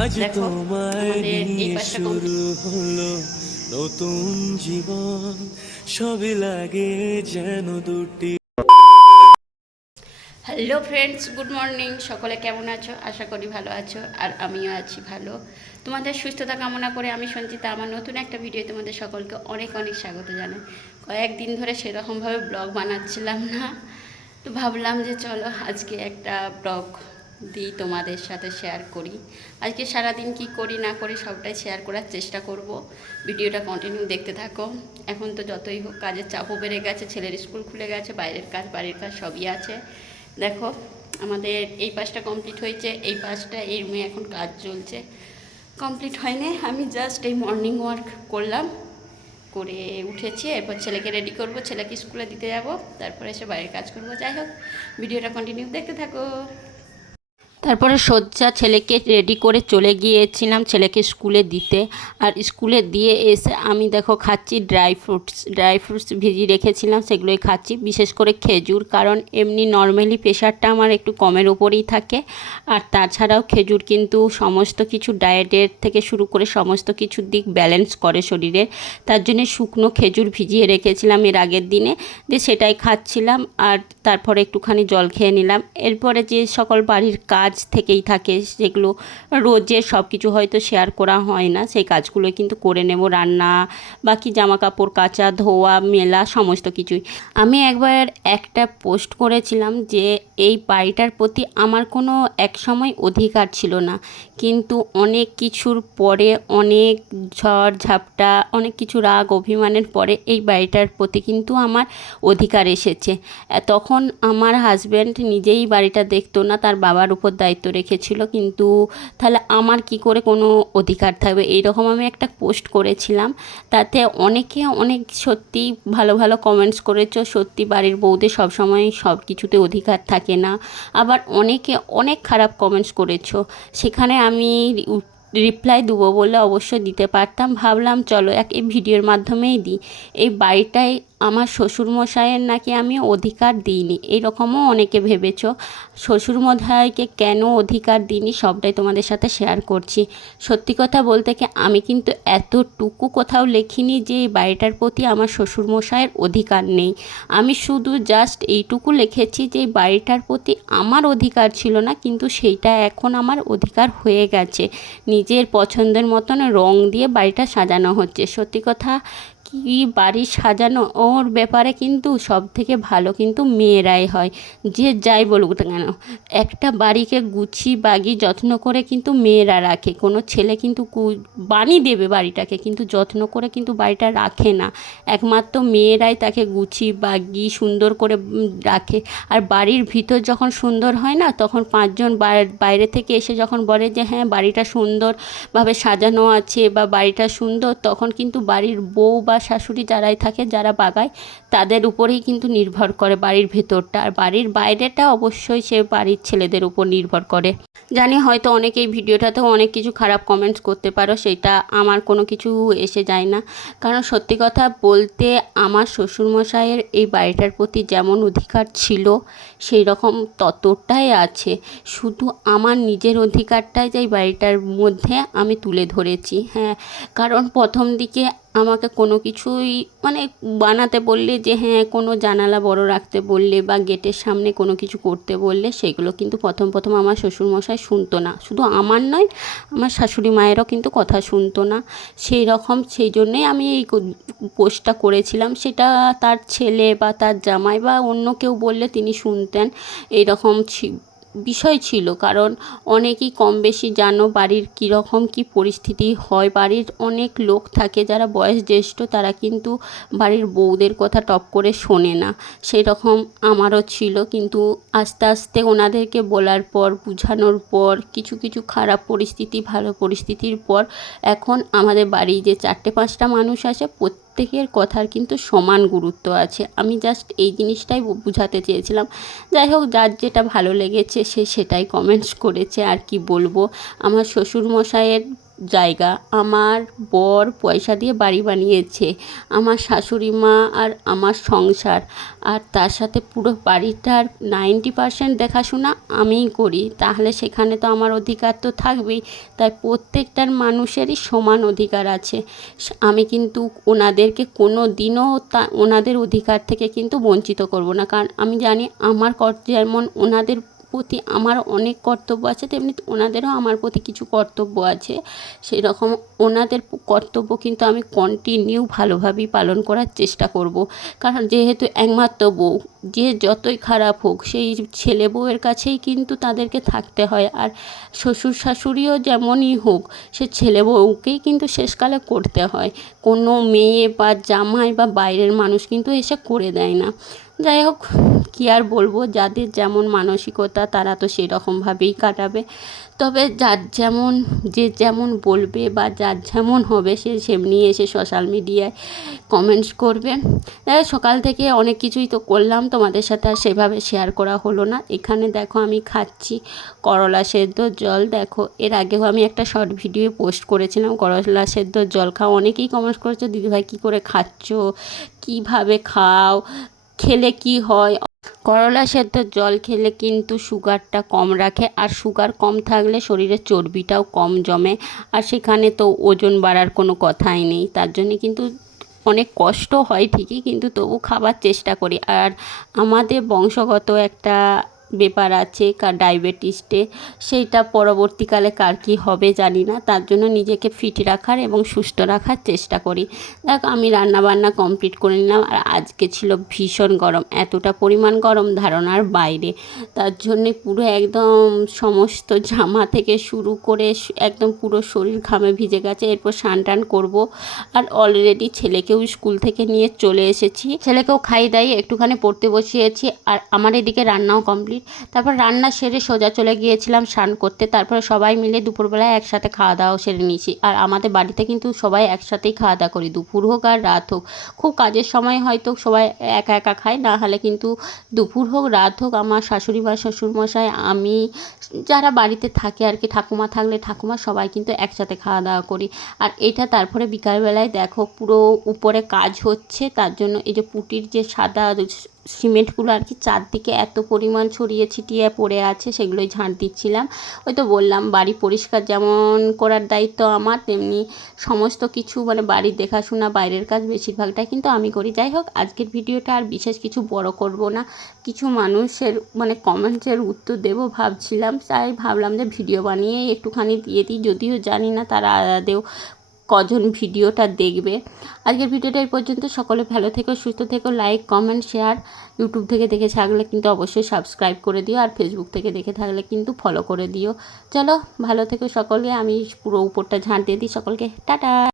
আজ শুরু হলো নতুন জীবন। সবই লাগে যেন দুটি। হ্যালো ফ্রেন্ডস গুড মর্নিং সকলে কেমন আছো? আশা করি ভালো আছো আর আমিও আছি ভালো। তোমাদের সুস্থতা কামনা করে আমি সঞ্চিতা আমার নতুন একটা ভিডিও তোমাদের সকলকে অনেক অনেক স্বাগত জানাই। কয়েকদিন ধরে সেরকমভাবে ব্লগ বানাচ্ছিলাম না তো ভাবলাম যে চলো আজকে একটা ব্লগ দিই তোমাদের সাথে শেয়ার করি। আজকে সারাদিন কি করি না করি সবটাই শেয়ার করার চেষ্টা করব। ভিডিওটা কন্টিনিউ দেখতে থাকো। এখন তো যতই হোক কাজের চাপও বেড়ে গেছে, ছেলের স্কুল খুলে গেছে, বাইরের কাজ, বাড়ির কাজ সবই আছে। দেখো, আমাদের এই পাশটা কমপ্লিট হয়েছে, এই পাশটা, এই রুমে এখন কাজ চলছে। কমপ্লিট হয়নি, আমি জাস্ট এই মর্নিং ওয়ার্ক করলাম। করে উঠেছি, এরপর ছেলেকে রেডি করব, ছেলেকে স্কুলে দিতে যাব, তারপরে এসে বাইরের কাজ করব। যাই হোক, ভিডিওটা কন্টিনিউ দেখতে থাকো। তারপরে সজ্জা ছেলেকে রেডি করে চলে গিয়েছিলাম ছেলেকে স্কুলে দিতে। আর স্কুলে দিয়ে এসে আমি দেখো খাচ্ছি ড্রাই ফ্রুটস ড্রাই ফ্রুটস ভিজিয়ে রেখেছিলাম, সেগুলোই খাচ্ছি। বিশেষ করে খেজুর, কারণ এমনি নর্মালি প্রেশারটা আমার একটু কমের উপরেই থাকে। আর তাছাড়াও খেজুর কিন্তু সমস্ত কিছু ডায়েটের থেকে শুরু করে সমস্ত কিছুর দিক ব্যালেন্স করে শরীরের তার জন্য শুকনো খেজুর ভিজিয়ে রেখেছিলাম এর আগের দিনে যে সেটাই খাচ্ছিলাম। আর তারপরে একটুখানি জল খেয়ে নিলাম। এরপরে যে সকল বাড়ির কাজ থেকেই থাকে, সেগুলো রোজে সব কিছু হয়তো শেয়ার করা হয় না। সেই কাজগুলো কিন্তু করে নেব, রান্না বাকি জামা কাপড় কাচা, ধোয়া, মেলা, সমস্ত কিছুই। আমি একবার একটা পোস্ট করেছিলাম যে এই বাড়িটার প্রতি আমার কোনো এক সময় অধিকার ছিল না। কিন্তু অনেক কিছুর পরে, অনেক ঝড়, ঝাপটা, অনেক কিছু রাগ, অভিমানের পরে এই বাড়িটার প্রতি কিন্তু আমার অধিকার এসেছে। তখন আমার হাজব্যান্ড নিজেই বাড়িটা দেখতো না, তার বাবার উপর দায়িত্ব রেখেছিল, কিন্তু তাহলে আমার কি করে কোনো অধিকার থাকবে? এইরকম আমি একটা পোস্ট করেছিলাম। তাতে অনেকে অনেক সত্যি ভালো ভালো কমেন্টস করেছ। সত্যি বাড়ির বউদের সবসময় সব কিছুতে অধিকার থাকে না। আবার অনেকে অনেক খারাপ কমেন্টস করেছ। সেখানে আমি রিপ্লাই দেবো বলে অবশ্যই দিতে পারতাম। ভাবলাম, চলো এক, এই ভিডিওর মাধ্যমেই দিই। এই বাড়িটায় আমার শ্বশুরমশাইয়ের নাকি আমি অধিকার দিইনি। এইরকমও অনেকে ভেবেছ। শ্বশুরমশাইকে কেন অধিকার দিইনি সবটাই তোমাদের সাথে শেয়ার করছি। সত্যি কথা বলতে কি, আমি কিন্তু এতটুকু কোথাও লেখিনি যে এই বাড়িটার প্রতি আমার শ্বশুরমশাইয়ের অধিকার নেই। আমি শুধু জাস্ট এইটুকু লিখেছি যে এই বাড়িটার প্রতি আমার অধিকার ছিল না, কিন্তু সেইটা এখন আমার অধিকার হয়ে গেছে। নিজের পছন্দের মতন রং দিয়ে বাড়িটা সাজানো হচ্ছে। সত্যি কথা কি বাড়ি সাজানো? ওর ব্যাপারে কিন্তু সব থেকে ভালো কিন্তু মেয়েরাই হয়। যে যাই বলুক না কেন, একটা বাড়িকে গুছি বাগি যত্ন করে কিন্তু মেয়েরা রাখে। কোনো ছেলে কিন্তু বানিয়ে দেবে বাড়িটাকে, কিন্তু যত্ন করে কিন্তু বাড়িটা রাখে না। একমাত্র মেয়েরাই তাকে গুছি বাগি সুন্দর করে রাখে। আর বাড়ির ভিতর যখন সুন্দর হয় না, তখন পাঁচজন বাইরে থেকে এসে যখন বলে যে হ্যাঁ বাড়িটা সুন্দরভাবে সাজানো আছে বা বাড়িটা সুন্দর, তখন কিন্তু বাড়ির বউ বা শাশুড়ি যারাই থাকে, যারা বাগায়, তাদের উপরেই কিন্তু নির্ভর করে বাড়ির ভেতরটা। আর বাড়ির বাইরেটা অবশ্যই সে বাড়ির ছেলেদের উপর নির্ভর করে। জানি হয়তো অনেকে এই ভিডিওটাতেও অনেক কিছু খারাপ কমেন্টস করতে পারো, সেটা আমার কোনো কিছু এসে যায় না। কারণ সত্যি কথা বলতে, আমার শ্বশুরমশাইয়ের এই বাড়িটার প্রতি যেমন অধিকার ছিল সেই রকম ততটাই আছে। শুধু আমার নিজের অধিকারটাই যে বাড়িটার মধ্যে আমি তুলে ধরেছি হ্যাঁ। কারণ প্রথম দিকে আমাকে কোনো কিছুই মানে বানাতে বললে যে হ্যাঁ কোনো জানালা বড় রাখতে বললে বা গেটের সামনে কোনো কিছু করতে বললে সেগুলো কিন্তু প্রথম প্রথম আমার শ্বশুরমশাই শুনতো না। শুধু আমার নয়, আমার শাশুড়ি মায়েরও কিন্তু কথা শুনতো না। সেই রকম, সেই জন্যেই আমি এই পোস্টটা করেছিলাম। সেটা তার ছেলে বা তার জামাই বা অন্য কেউ বললে তিনি শুনতেন। এইরকম বিষয় ছিল। কারণ অনেকেই কম বেশি জানো বাড়ির কীরকম কী পরিস্থিতি হয়। বাড়ির অনেক লোক থাকে যারা বয়স জ্যেষ্ঠ, তারা কিন্তু বাড়ির বউদের কথা টপ করে শোনে না। সেই রকম আমারও ছিল। কিন্তু আস্তে আস্তে ওনাদেরকে বলার পর, বোঝানোর পর, কিছু কিছু খারাপ পরিস্থিতি, ভালো পরিস্থিতির পর, এখন আমাদের বাড়ি যে চারটে পাঁচটা মানুষ আছে প্রত্যেকের কথার কিন্তু সমান গুরুত্ব আছে। আমি জাস্ট এই জিনিসটাই বুঝাতে চেয়েছিলাম। যাই হোক, যার যেটা ভালো লেগেছে সে সেটাই কমেন্টস করেছে। আর কি বলব? আমার শ্বশুরমশাইয়ের জায়গা। আমার বর পয়সা দিয়ে বাড়ি বানিয়েছে, আমার শাশুড়ি মা আর আমার সংসার। আর তার সাথে পুরো বাড়িটার নাইনটি পার্সেন্ট দেখাশোনা আমিই করি। তাহলে সেখানে তো আমার অধিকার তো থাকবেই। তাই প্রত্যেকটার মানুষেরই সমান অধিকার আছে। আমি কিন্তু ওনাদেরকে কোনো দিনও তা, ওনাদের অধিকার থেকে কিন্তু বঞ্চিত করব না। কারণ আমি জানি আমার যেমন ওনাদের প্রতি আমার অনেক কর্তব্য আছে, তেমনি ওনাদেরও আমার প্রতি কিছু কর্তব্য আছে। সেই রকম ওনাদের কর্তব্য কিন্তু আমি কন্টিনিউ ভালোভাবেই পালন করার চেষ্টা করব। কারণ যেহেতু একমাত্র বউ, যে যতই খারাপ হোক, সেই ছেলে বউয়ের কাছেই কিন্তু তাদেরকে থাকতে হয়। আর শ্বশুর শাশুড়িও যেমনই হোক, সে ছেলে বউকেই কিন্তু শেষকালে করতে হয়। কোনো মেয়ে বা জামাই বা বাইরের মানুষ কিন্তু এসে করে দেয় না। যাই হোক কী আর বলব? যাদের যেমন মানসিকতা, তারা তো সেরকমভাবেই কাটাবে। তবে যার যেমন, যে যেমন বলবে বা যার যেমন হবে, সে সেমনি এসে সোশ্যাল মিডিয়ায় কমেন্টস করবে। সকাল থেকে অনেক কিছুই তো করলাম, তোমাদের সাথে আর সেভাবে শেয়ার করা হলো না। এখানে দেখো, আমি খাচ্ছি করলা সেদ্ধ জল। দেখো, এর আগেও আমি একটা শর্ট ভিডিও পোস্ট করেছিলাম, করলা সেদ্ধ জল। খাও, অনেকেই কমেন্টস করেছ, দিদিভাই, কী করে খাচ্ছ? কীভাবে খাও? খেলে কি হয়? করলা সেদ্ধ জল খেলে কিন্তু সুগারটা কম রাখে আর সুগার কম থাকলে শরীরে চর্বিটাও কম জমে আর সেখানে তো ওজন বাড়ার কোনো কথাই নেই। তার জন্যে কিন্তু অনেক কষ্ট হয় ঠিকই, কিন্তু তবু খাবার চেষ্টা করি। আর আমাদের বংশগত একটা ব্যাপার আছে কার ডায়াবেটিসটে, সেইটা পরবর্তীকালে কার কী হবে জানি না। তার জন্য নিজেকে ফিট রাখার এবং সুস্থ রাখার চেষ্টা করি। দেখ, আমি রান্না বান্না কমপ্লিট করে নিলাম আর আজকে ছিল ভীষণ গরম। এতটা পরিমাণ গরম ধারণার বাইরে। তার জন্যে পুরো একদম সমস্ত জামা থেকে শুরু করে একদম পুরো শরীর ঘামে ভিজে গেছে। এরপর স্নান টান করব। আর অলরেডি ছেলেকেও স্কুল থেকে নিয়ে চলে এসেছি। ছেলেকেও খাই দাই একটুখানি পড়তে বসিয়েছি। আর আমার এদিকে রান্নাও কমপ্লিট। তারপর রান্না সেরে সোজা চলে গিয়েছিলাম স্নান করতে। তারপরে সবাই মিলে দুপুরবেলায় একসাথে খাওয়া দাওয়া সেরে নিয়েছি। আর আমাদের বাড়িতে কিন্তু সবাই একসাথেই খাওয়া দাওয়া করি, দুপুর হোক আর রাত হোক। খুব কাজের সময় হয়তো সবাই একা একা খায়, না হলে কিন্তু দুপুর হোক, রাত হোক, আমার শাশুড়ি মা, শ্বশুরমশাই, আমি, যারা বাড়িতে থাকে আর কি, ঠাকুমা থাকলে ঠাকুমা, সবাই কিন্তু একসাথে খাওয়া দাওয়া করি। আর এটা তারপরে বিকালবেলায় দেখো পুরো উপরে কাজ হচ্ছে, তার জন্য এই যে পুটির যে সাদা সিমেন্টগুলো আর কি চারদিকে এত পরিমাণ ছড়িয়ে ছিটিয়ে পড়ে আছে, সেগুলোই ঝাঁট দিচ্ছিলাম। ওই তো বললাম, বাড়ি পরিষ্কার যেমন করার দায়িত্ব আমার, তেমনি সমস্ত কিছু মানে বাড়ির দেখাশোনা, বাইরের কাজ বেশিরভাগটাই কিন্তু আমি করি। যাই হোক, আজকের ভিডিওটা আর বিশেষ কিছু বড় করব না। কিছু মানুষের মানে কমেন্টসের উত্তর দেব ভাবছিলাম, তাই ভাবলাম যে ভিডিও বানিয়ে একটুখানি দিয়ে দিই, যদিও জানি না তারা আদেও কজন ভিডিওটা দেখবে। আজকের ভিডিওটা এই পর্যন্ত। সকলে ভালো থেকো, সুস্থ থেকো লাইক কমেন্ট শেয়ার ইউটিউব থেকে দেখে থাকলে কিন্তু অবশ্যই সাবস্ক্রাইব করে দিও আর ফেসবুক থেকে দেখে থাকলে কিন্তু ফলো করে দিও। চলো, ভালো থেকো সকলে। আমি পুরো উপরটা ঝাঁট দিয়ে দিই। সকলকে, টাটা!